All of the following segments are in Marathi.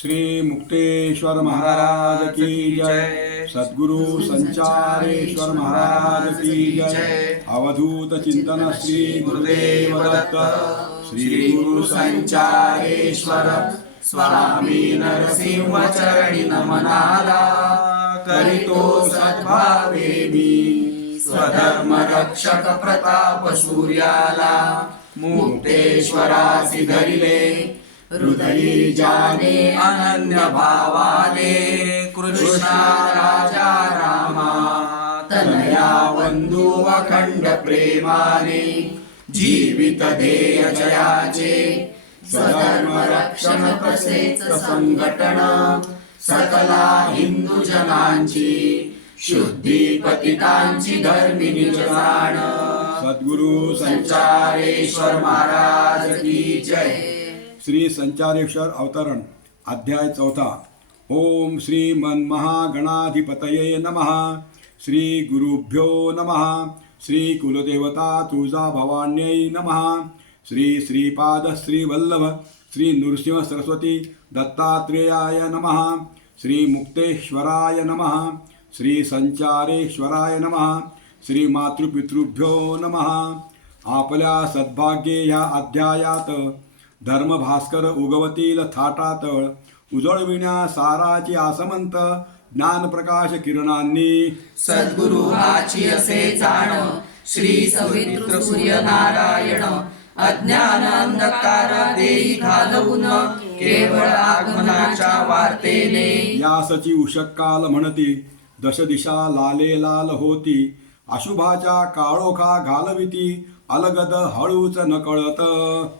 श्री मुक्तेश्वर महाराज की जय। सद्गुरु संचारेश्वर महाराज की जय। अवधूत चिंतन श्री गुरुदेव दत्त। श्री गुरु संचारेश्वर स्वामी नरसिंह चरणी नमनाला। करितो सद्भावे मी स्वधर्म रक्षक प्रताप सूर्याला। मुक्तेश्वरासी धरिले हृदयी जाने अनन्य भावाने। कृष्णा राजा रामा तनया वंदू अखंड प्रेमाने। जीवित ध्येय जयाचे स्वधर्म रक्षण तसेच संघटन। सकला हिंदू जनांची शुद्धी पतितांची धर्मिणी जाण। सद्गुरु संचारेश्वर महाराज की जय। श्री संचारेश्वर अवतरण अध्याय 4। ओम श्री मनमहागणाधिपतये नमः। श्री गुरुभ्यो नमः। श्री कुलदेवता तुळजा भवान्यै नमः। श्री श्रीपाद श्री वल्लभ श्री नृसिंह सरस्वती दत्तात्रेयाय नमः। श्री मुक्तेश्वराय नमः। श्री संचारेश्वराय नमः। श्री मातृपितृभ्यो नमः। आपल्या सद्भाग्ये या अध्यायात धर्मभास्कर उगवतील थाटातळ उजळविण्या साराची आसमंत ज्ञानप्रकाश किरणांनी। सद्गुरु हाची असे जाण श्री सवित्र सूर्य नारायण। अज्ञान अंधकार देई घालवून केवळ आगमनाच्या वार्तेने। यासची उषक्काल म्हणती दश दिशा लाले लाल होती। अशुभाच्या काळोखा घालविती अलगद हळूच नकळत।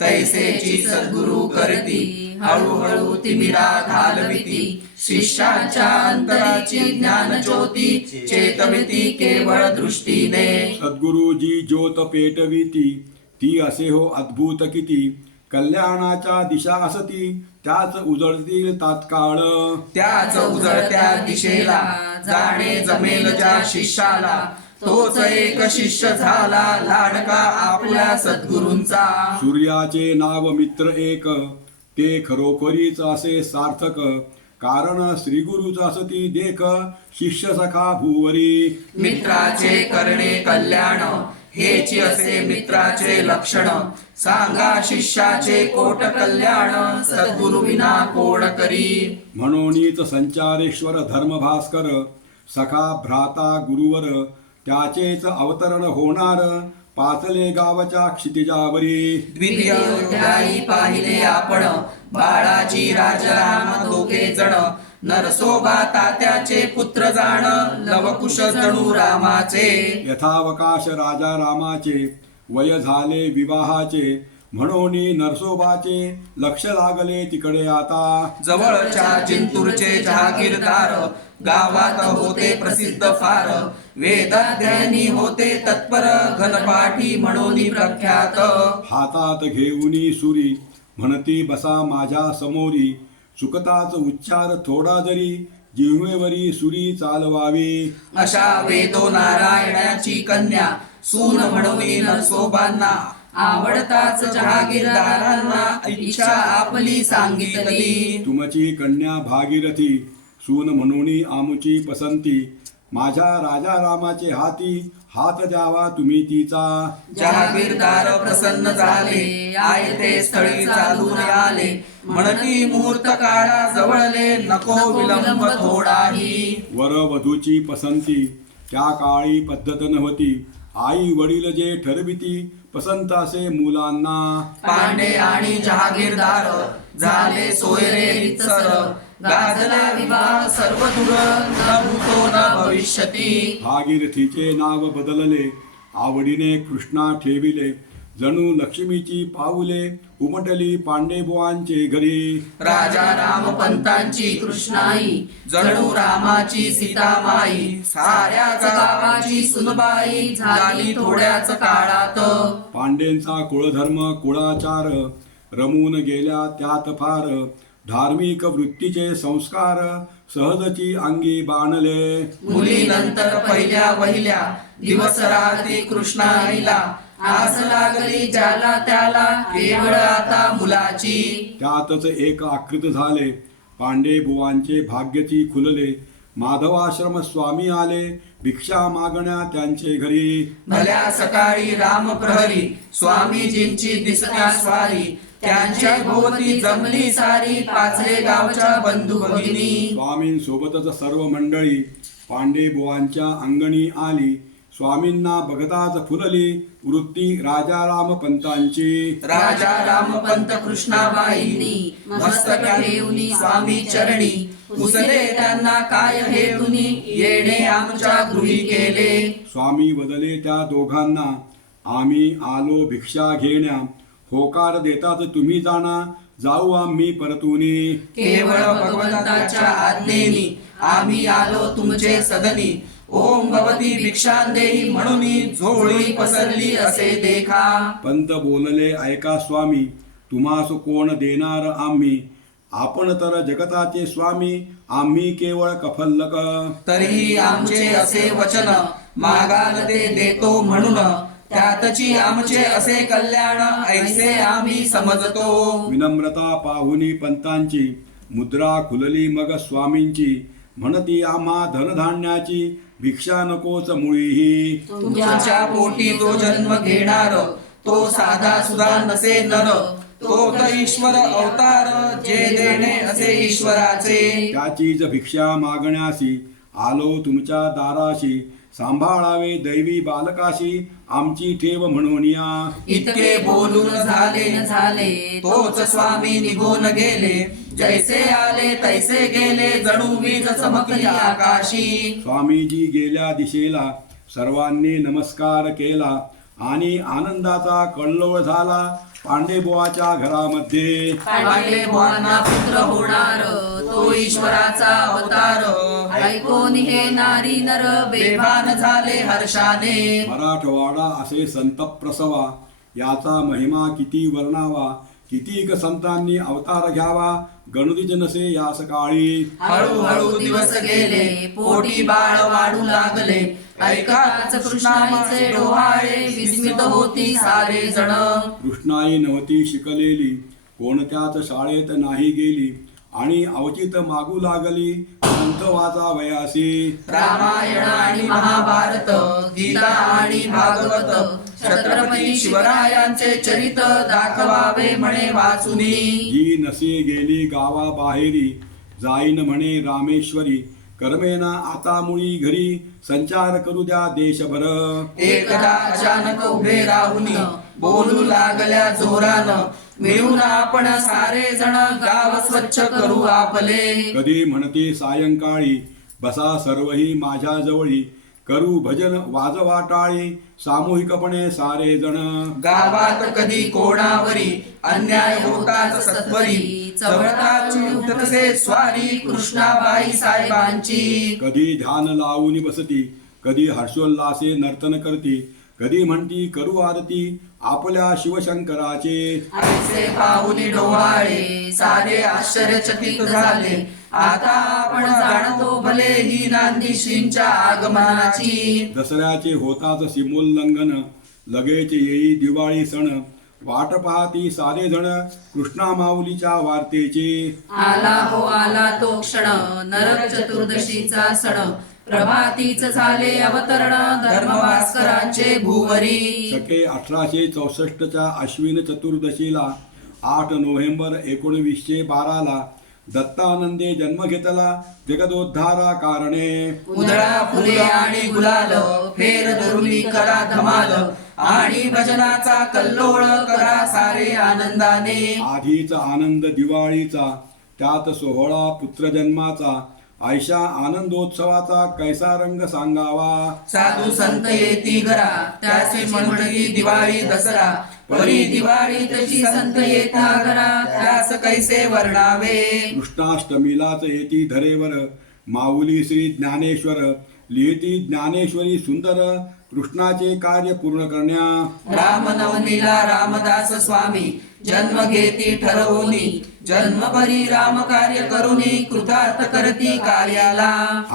तैसेची सद्गुरु करती हळूहळू तिमिरा घालविती। शिष्याच्या अंतराची ज्ञान ज्योती चेतविती केवळ दृष्टीने। सद्गुरु जी ज्योत पेटविती ती असे हो अद्भुत किती। कल्याणाच्या दिशा असती त्याच उजळतील तात्काळ। त्याच उजळत्या दिशेला जाणे जमेल ज्या शिष्याला। तोच एक शिष्य झाला लाडका आपल्या सद्गुरूंचा। सूर्याचे नाव मित्र एक ते खरोखरीच असे सार्थक। कारण श्रीगुरुच असती देख शिष्य सखा भुवरी। मित्राचे करणे कल्याण हेची असे मित्राचे लक्षण। सांगा शिष्याचे कोट कल्याण सद्गुरु विना कोण करी। म्हणूनच संचारेश्वर धर्मभास्कर सखा भ्राता गुरुवर। त्याचेच अवतरण होणार पाचले गावच्या क्षितिजावरी। द्वितीय अध्यायी पाहिले आपण बाळाची राजाराम दोघे जण। नरसोबा तात्याचे पुत्र जाण लवकुश जणू रामाचे। यथावकाश राजा रामाचे वय झाले विवाहाचे। म्हणून नरसोबाचे लक्ष लागले तिकडे आता। जवळच्या जिंतूरचे जहागीरदार गावात होते प्रसिद्ध फार। वेदाध्ययनी होते तत्पर घनपाठी म्हणून प्रख्यात। हातात घेऊनी सुरी म्हणती बसा माझ्या समोरी। चुकताच उच्चार थोडा जरी जिव्हेवरी सुरी चालवावी। अशा वेदो नारायणाची कन्या सून म्हणून नरसोबांना। आवडताच जहागीरदारांना इच्छा आपली सांगितली। तुमची कन्या भागीरथी सून म्हणून आमुची पसंती। माझ्या राजा रामाचे हाती हात द्यावा तुम्ही तिचा। जहागीरदार प्रसन्न झाले आयते स्थळी चालून आले। म्हणती मुहूर्त काळा जवळले नको विलंब थोडाही। वर वधूची पसंती त्या काळी पद्धत नव्हती। आई वडील जे ठरविती पसंत असे मुलांना। पांडे आणि जहागीरदार झाले सोयरे रितसर। गाजला विवाह सर्व दूर न भूतो न भविष्यती। भागीरथीचे नाव बदलले आवडीने कृष्णा ठेविले। जणू लक्ष्मीची पाऊले उमटली पांडेबुवांचे घरी। राजा रामपंतांची कृष्णाई जणू रामाची सीतामाई। साऱ्या गावाची सुनबाई झाली थोड्याच काळात। पांडेंचा कुळधर्म कुळाचार रमून गेल्या त्यात फार। धार्मिक वृत्तीचे संस्कार सहजची अंगी बाणले। मुलीनंतर पहिल्या वहिल्या दिवस रात्री कृष्णाईला। आस लागली ज्याला त्याला केवळ आता मुलाची. त्यातच एक आकृत झाले पांडे बुवांचे भाग्यची खुलले. माधवाश्रम स्वामी आले, भिक्षा मागण्या त्यांचे घरी. भल्या सकाळी राम प्रहरी स्वामीजींची दिसत्या स्वारी. त्यांच्या भोवती जमली सारी पाचले गावच्या बंधू भगिनी. स्वामींसोबतच सर्व मंडळी पांडे बुवांच्या अंगणी आली. स्वामींना बघताच फुलली वृत्ती राजा रामपंतांची. राजा रामपंत कृष्णाबाईंनी मस्तक ठेवली स्वामी चरणी. उसले त्यांना काय हेतुनी येणे आमच्या गृही केले. स्वामी बदले त्या दोघांना, आम्ही आलो भिक्षा घेण्या. होकार देतात तुम्ही जाणा, जाऊ आम्ही परतुनी. केवळ भगवंताच्या आज्ञेनी आम्ही आलो तुमचे सदनी. ओम भवती भिक्षांदेही म्हणून झोळी पसरली असे देखा. पंत बोलले ऐका स्वामी, तुम्हास कोण देणार आम्ही. आपण तर जगताचे स्वामी, आम्ही केवळ कफल्लक. तरीही आमचे असे वचन मागाल ते देतो म्हणून. त्यातची आमचे असे कल्याण ऐसे आम्ही समजतो. विनम्रता पाहुनी पंतांची, मुद्रा खुलली मग स्वामींची. म्हणती आम्हा धनधान्याची, भिक्षा नकोच मुळीही. तुमच्या पोटी जो जन्म घेणार तो साधा सुद्धा नसे नर. तो तर ईश्वर अवतार, जे देणे असे ईश्वराचे. त्याचीच भिक्षा मागण्यासी आलो तुमच्या दाराशी. सांभाळावे दैवी बालकाशी, आमची ठेव म्हणून या. इतके बोलून झाले तोच स्वामी निघून गेले. जैसे आले तैसे गेले, जणू वीज चमकली आकाशी. स्वामीजी गेल्या दिशेला सर्वांनी नमस्कार केला. आणि आनंदाचा कल्लोळ झाला पांडेबुवाच्या घरामध्ये. पांडे बुवांना पुत्र होणार, तो ईश्वराचा अवतार. ऐकून हे नारी नर बेभान झाले हर्षाने. मराठवाडा असे संत प्रसवा, याचा महिमा किती वर्णावा. कितीक संतांनी अवतार घ्यावा, गणुतीच नसे या सकाळी. हळूहळू दिवस गेले, पोटी बाळ वाढू लागले. ऐकाच कृष्णाईचे डोहाळे, विस्मित होती सारे जण. कृष्णाई नव्हती शिकलेली, कोणत्याच शाळेत नाही गेली. आणि अवचित मागू लागली ग्रंथ वाचावयासी. रामायण आणि महाभारत, गीता आणि भागवत, छत्रपती शिवरायांचे चरित दाखवावे म्हणे वाचुनी. जी नसे गेली गावाबाहेरी, जाईन म्हणे रामेश्वरी. कर्मेना आता मुळी घरी, संचार करू द्या देशभर. एकदा अचानक उभे राहुनी बोलू लागल्या जोरानं. मिळून आपण सारे जण गाव स्वच्छ करू आपले. कधी म्हणते सायंकाळी, बसा सर्वही माझ्या जवळी. करू भजन वाजवा टाळी, सामूहिकपणे सारे जण. गावात कधी कोणावरी अन्याय होताच सत्वरी. चवळतात उठतसे स्वारी कृष्णाबाई साहेबांची. कधी ध्यान लावून बसती, कधी हर्षोल्लासे नर्तन करती. कधी म्हणती करू आरती आपल्या शिवशंकराचे. ऐसे पाहुनी डोहाळे सारे आश्चर्यचकित झाले. आता आपण जाणतो भले ही नांदी श्रींच्या आगमनाची. दसऱ्याचे होताच सीमोल्लंघन, लगेच येई दिवाळी सण. वाट पाहती सारे जण कृष्णा माऊलीच्या वार्तेची. आला हो आला तो क्षण, नरक चतुर्दशीचा सण. प्रभातीच झाले अवतरण, धर्मभास्करांचे भूवरी. सके 1864च्या अश्विन चतुर्दशीला 8 नोव्हेंबर 1912 दत्तानंदे जन्म घेतला जगदोद्धारा कारणे. उधळा फुले आणि गुलाल, फेर धरुनी करा धमाल. आणि भजनाचा कल्लोळ करा सारे आनंदाने. आधीचा आनंद दिवाळीचा, त्यात सोहळा पुत्रजन्माचा. ऐशा आनंदोत्सवाचा कैसा रंग सांगावा. साधू संत येती घरा, त्याचे म्हणती दिवाळी दसरा. परी दिवाळी तशी संत येता घरा, त्यास कैसे वर्णावे. कृष्णाष्टमीलाच येती धरेवर, माऊली श्री ज्ञानेश्वर. लिहिती ज्ञानेश्वरी सुंदर, कृष्णाचे कार्य पूर्ण करण्या. रामनवमीला रामदास स्वामी जन्म घेती ठरवूनी. जन्मभरी राम कार्य करुनी, कृतार्थ करती कार्याला.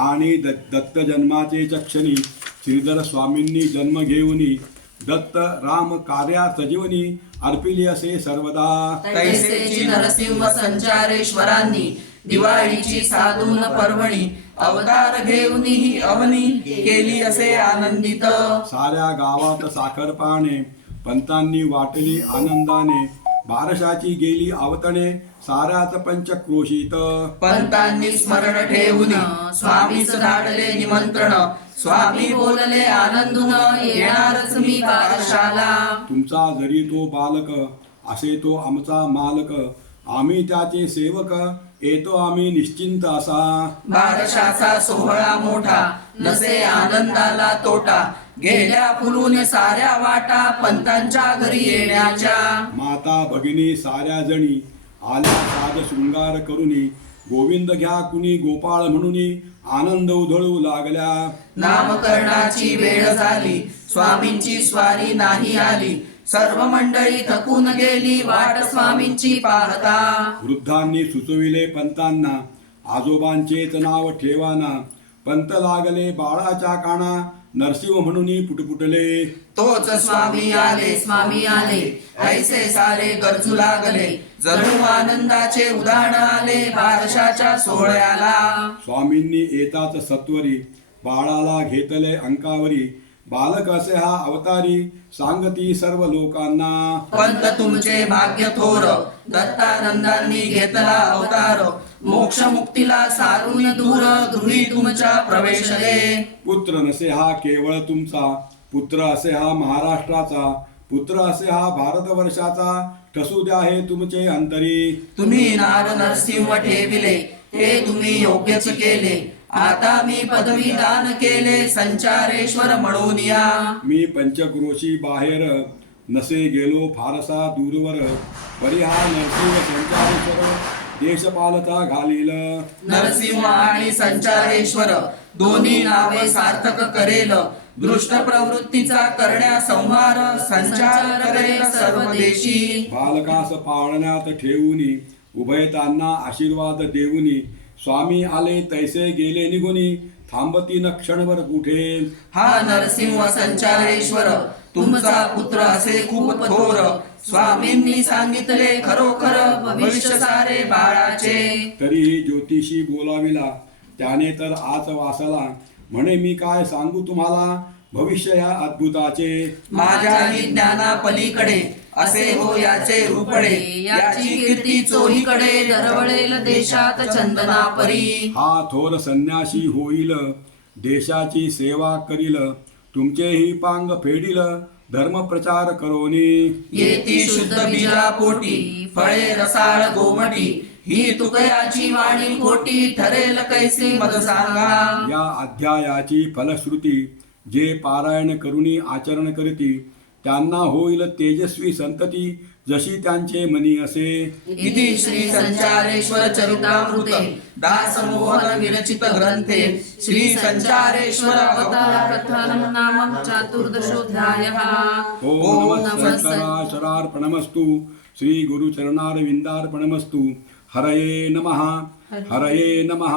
आणि दत्त जन्माचे चक्षणी श्रीधर स्वामींनी जन्म घेऊनी. दत्त राम कार्या सजीवनी, अर्पिली असे सर्वदा. तैसेची नरसिंह संचारेश्वरांनी दिवाळीची साधून पर्वणी अवतार घेऊन ही अवनी केली असे आनंदित. साऱ्या गावात साखर पाने पंतांनी वाटली आनंदाने बारशाची गेली आवतणे साऱ्याच पंचक्रोशीत. पंतांनी स्मरण ठेवून स्वामीच धाडले निमंत्रण स्वामी बोलले आनंदून येणारच मी बारशाला. तुमचा जरी तो बालक असे तो आमचा मालक आम्ही त्याचे सेवक येतो आम्ही निश्चिंत असा. बारशाचा सोहळा मोठा नसे आनंदाला तोटा गेल्या फुलून साऱ्या वाटा पंतांच्या घरी येण्याच्या. माता भगिनी साऱ्या जणी आल्या साज शृंगार करुनी गोविंद घ्या कुणी गोपाळ म्हणूनी आनंद उधळू लागल्या. नामकरणाची वेळ झाली स्वामींची स्वारी नाही आली सर्व मंडळी थकून गेली वाट स्वामींची पाहता. वृद्धांनी सुचविले पंतांना आजोबांचेच नाव ठेवाना पंत लागले बाळाच्या काना नरसिंह म्हणून पुटपुटले. तोच स्वामी आले स्वामी आले ऐसे सारे गरजू लागले जणू आनंदाचे उदाहरण आले बारशाच्या सोहळ्याला. स्वामींनी येताच सत्वरी बाळाला घेतले अंकावरी बालक असे हा अवतारी सांगती सर्व लोकांना. पंत तुमचे भाग्य थोर दत्तानंदांनी घेतला अवतार मोक्ष मुक्तीला सारून दूर गृही तुमच्या प्रवेश रे. पुत्र नसे हा केवळ तुमचा पुत्र असे हा महाराष्ट्राचा पुत्र असे हा भारतवर्षाचा ठसू द्या हे तुमचे अंतरी. तुम्ही नार नरसिंह ठेविले हे तुम्ही योग्यच केले आता मी पदवी दान केले संचारेश्वर म्हणून या. मी पंचक्रोशी बाहेर नसे गेलो फारसा दूरवर परिहा नरसिंह संचारेश्वर देशपालता घालील. नरसिंह आणि संचारेश्वर दोन्ही नावे सार्थक करेल दृष्ट प्रवृत्तीचा करण्या संहार संचार करेल सर्व देशी. बालकास पाळण्यात ठेवूनी उभयतांना आशीर्वाद देऊनी स्वामी आले तैसे गेले निघुनी थांबती न क्षणभर कुठे. हा नरसिंह संचारेश्वर तुमचा पुत्र असे खूप थोर स्वामींनी सांगितले खरोखर भविष्य सारे बाळाचे. तरीही ज्योतिषी बोलाविला त्याने तर आज वासला म्हणे मी काय सांगू तुम्हाला भविष्य या अद्भुताचे. माझ्याही ज्ञाना पलीकडे असे हो याचे रूपडे याची कीर्ती चोहीकडे दरवळेल देशात चंदना परी. हा थोर संन्यासी होईल देशाची सेवा करील तुमचेही पांग फेडील धर्म प्रचार करोनी. येती शुद्ध बीजा पोटी फळे रसाळ गोमटी ही तुकयाची वाणी खोटी ठरेल कैसे मद सांगा. या अध्यायाची फलश्रुती जे पारायण करुणी आचरण करती त्यांना होईल तेजस्वी संतती जशी त्यांचे मनी असे. इति श्री संचारेश्वर चरितामृते दासमोहन विरचित ग्रंथे श्री संचारेश्वर अवतार कथानं नाम चतुर्दशोऽध्यायः. ओम नमः शंकराचार्यार्पणमस्तु श्री गुरुचरणारविंदार्पणमस्तु. हरये नमः हरये नमः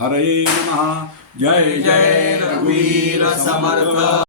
हरये नमः. जय जय रघुवीर समर्थ.